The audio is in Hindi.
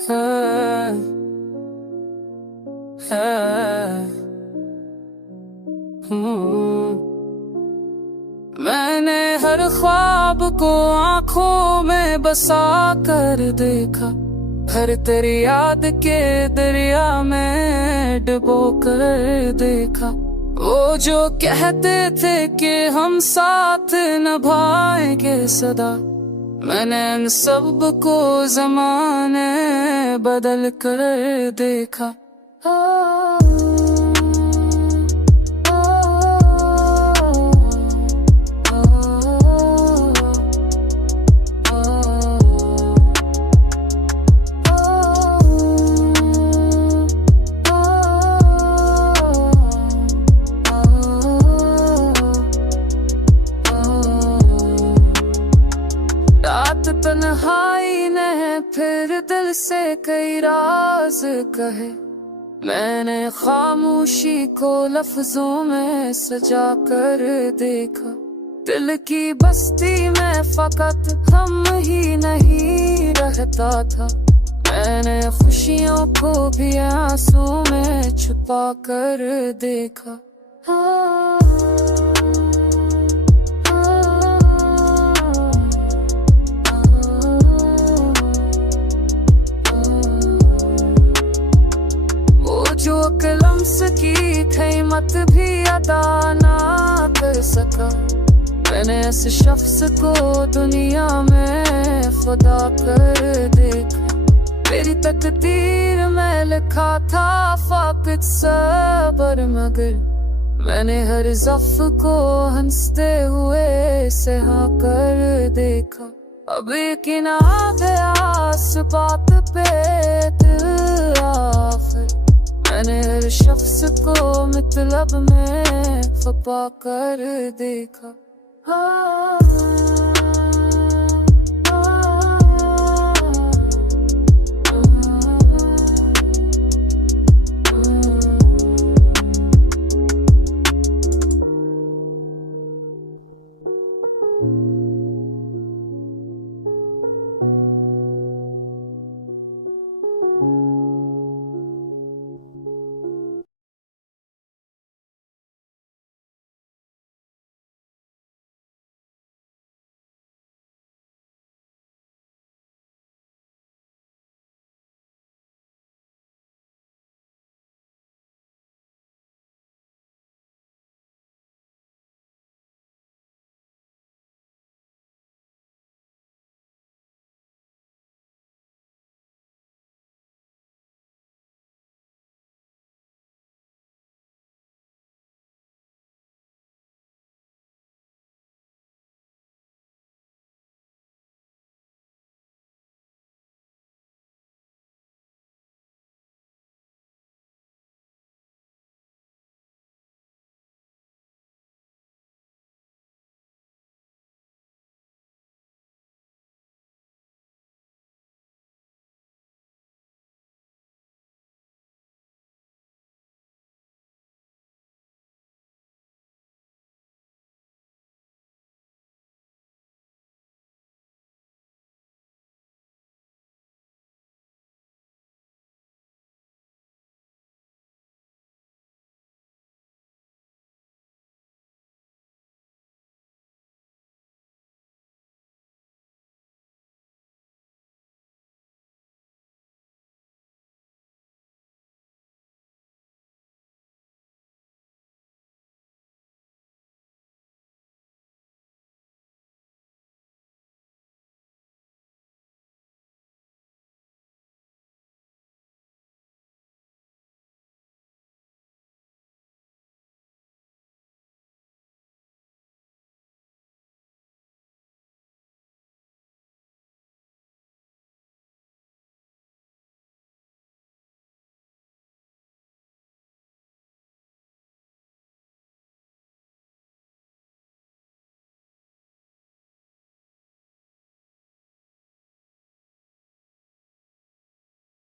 है, है। मैंने हर ख्वाब को आंखों में बसा कर देखा, हर तेरी याद के दरिया में डुबो कर देखा। वो जो कहते थे कि हम साथ निभाएंगे सदा, मैंने इन सब को ज़माने बदल कर देखा। रात तन्हाई ने फिर दिल से कई राज कहे, मैंने खामोशी को लफ्जों में सजा कर देखा। दिल की बस्ती में फकत हम ही नहीं रहता था, मैंने खुशियों को भी आंसू में छुपा कर देखा। जो कलम्स की कीमत भी अदा ना कर सका, मैंने इस शख्स को दुनिया में खुदा कर देखा। मेरी तकदीर में लिखा था फाक़िद सबर, मगर मैंने हर ज़ख्म को हंसते हुए सहा कर देखा। अब यकीन आ गया इस बात पे दिल आखिर, मैंने हर शख्स को मतलब में खपा कर देखा।